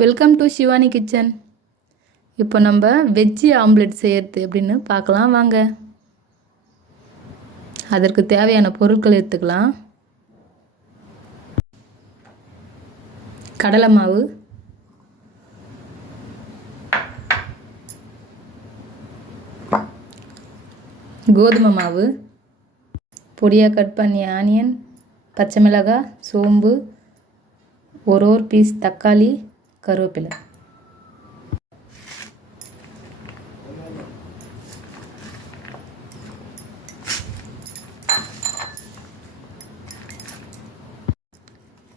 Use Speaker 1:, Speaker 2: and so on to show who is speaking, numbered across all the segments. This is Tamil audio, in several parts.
Speaker 1: வெல்கம் டு சிவானி கிச்சன் இப்போ நம்ம வெஜ்ஜி ஆம்லெட் செய்யறது எப்படின்னு பார்க்கலாம் வாங்க. அதற்கு தேவையான பொருட்கள் எடுத்துக்கலாம். கடலை மாவு. கோதுமை மாவு. பொடியாக கட் பண்ணி ஆனியன் பச்சை மிளகாய் சோம்பு ஒரு ஒரு பீஸ் தக்காளி கருவேப்பிலை.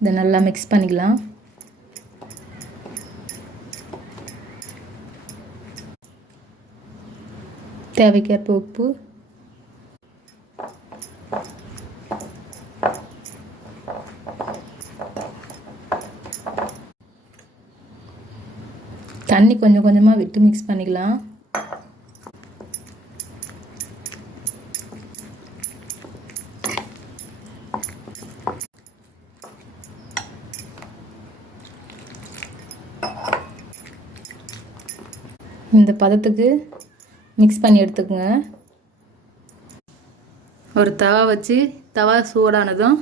Speaker 1: இதை நல்லா மிக்ஸ் பண்ணிக்கலாம். தேவைக்கேற்ப உப்பு தண்ணி கொஞ்சம் கொஞ்சமாக விட்டு மிக்ஸ் பண்ணிக்கலாம். இந்த பதத்துக்கு மிக்ஸ் பண்ணி எடுத்துக்கோங்க. ஒரு தவா வச்சு தவா சூடானதும்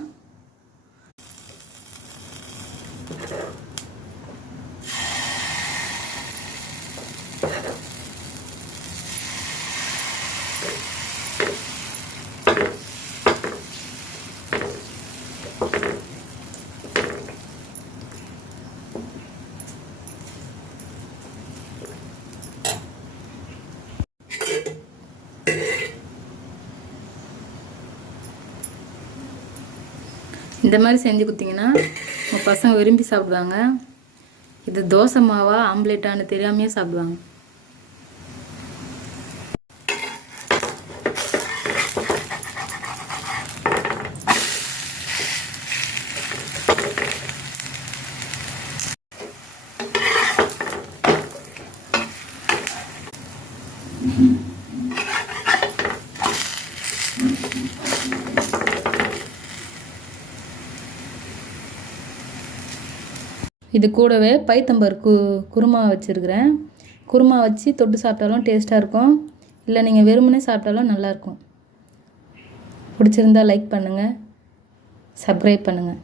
Speaker 1: இந்த மாதிரி செஞ்சு கொடுத்தீங்கன்னா உங்கள் பசங்க விரும்பி சாப்பிடுவாங்க. இது தோசை மாவா ஆம்லேட்டான்னு தெரியாமையே சாப்பிடுவாங்க. இது கூடவே பைத்தம்பர் கு குருமா வச்சுருக்கிறேன். குருமா வச்சு தொட்டு சாப்பிட்டாலும் டேஸ்ட்டாக இருக்கும். இல்லை நீங்கள் வெறுமனே சாப்பிட்டாலும் நல்லாயிருக்கும் பிடிச்சிருந்தா லைக் பண்ணுங்கள் சப்ஸ்கிரைப் பண்ணுங்கள்